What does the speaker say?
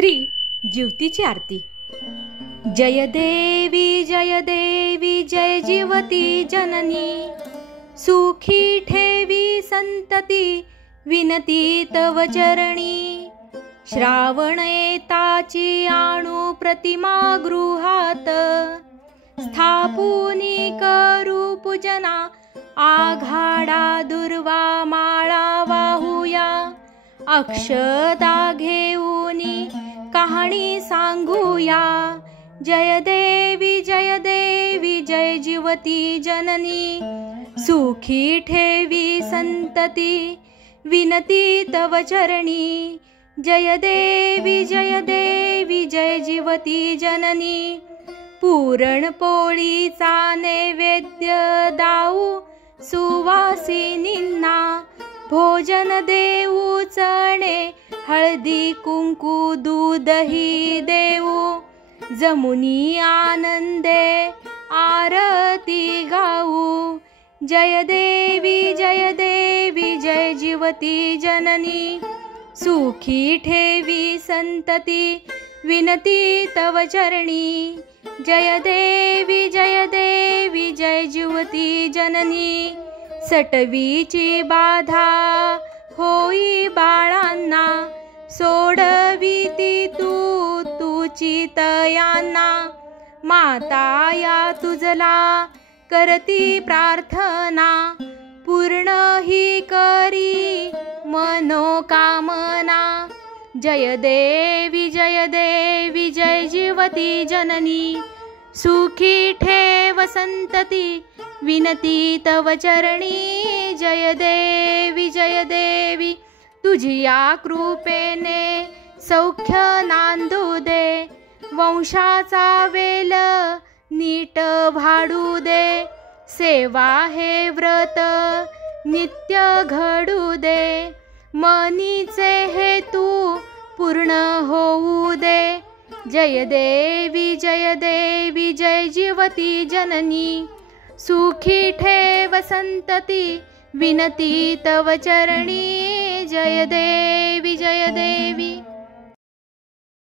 श्री जीवतीची आरती। जय देवी जय जीवती जननी, सुखी ठेवी संतती विनती तव चरणी। श्रावण येताची आणू प्रतिमा गृहात, स्थापुनी करू पूजना आघाडा दुर्वा माळा वाहूया। अक्षता घेऊनी कहाणी सांगूया। जय देवी जय जीवती जननी, सुखी ठेवी संतती विनती तव चरणी। जय देवी जय जीवती जननी, पुरणपोळीचा नैवेद्य दाऊ सुवासिनींना। भोजन देऊ चणे हळदी कुंकू दूधही देऊ, जमुनी आनंदे आरती गाऊ। जय देवी जय जीवती जननी, सुखी ठेवी संतती विनती तव चरणी। जय देवी जय जीवती जननी, सटवीची बाधा होई बाळांना। सोडविती तू तुची तयांना, माता या तुझला करती प्रार्थना। पूर्ण ही करी मनोकामना। जय देवी जय जीवती जननी, सुखी ठेव संतती विनती तव चरणी। जय देवी तुझी या कृपेने सौख्य नांदू दे। वंशाचा वेल नीट भाडू दे, सेवा हे व्रत नित्य घडू दे। मनीचे हेतू पूर्ण होऊ दे। जय देवी जय जीवती जननी, सुखी ठेव संतती विनती तव चरणी। जय देवी